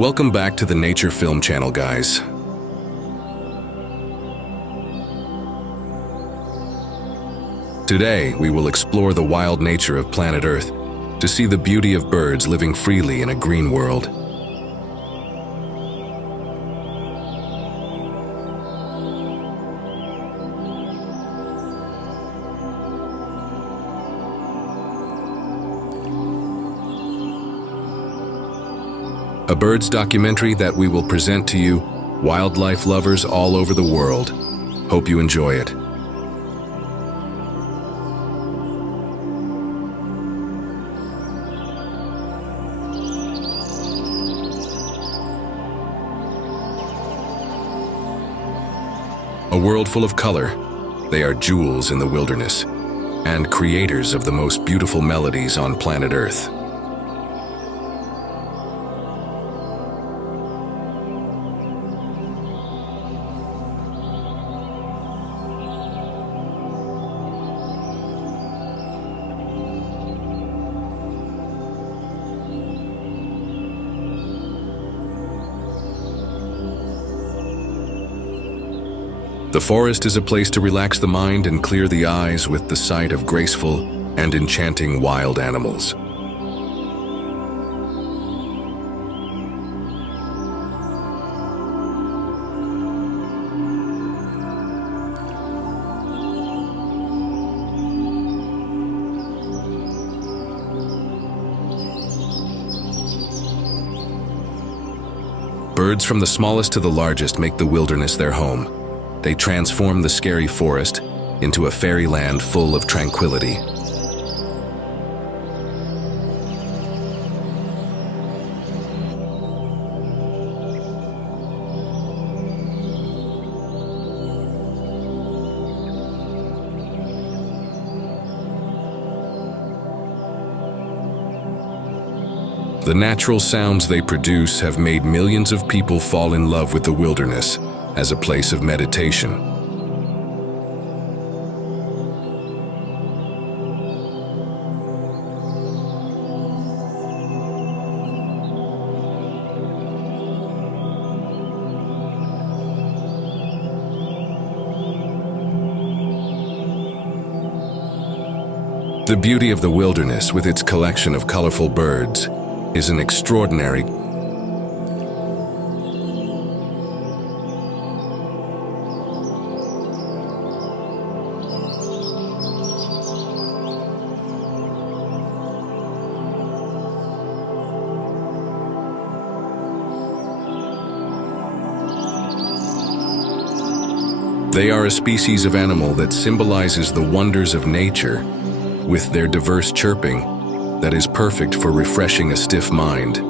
Welcome back to the Nature Film channel, guys. Today, we will explore the wild nature of planet Earth to see the beauty of birds living freely in a green world. A birds documentary that we will present to you, wildlife lovers all over the world. Hope you enjoy it. A world full of color. They are jewels in the wilderness and creators of the most beautiful melodies on planet Earth. The forest is a place to relax the mind and clear the eyes with the sight of graceful and enchanting wild animals. Birds from the smallest to the largest make the wilderness their home. They transform the scary forest into a fairyland full of tranquility. The natural sounds they produce have made millions of people fall in love with the wilderness as a place of meditation. The beauty of the wilderness, with its collection of colorful birds, is an extraordinary. They are a species of animal that symbolizes the wonders of nature with their diverse chirping that is perfect for refreshing a stiff mind.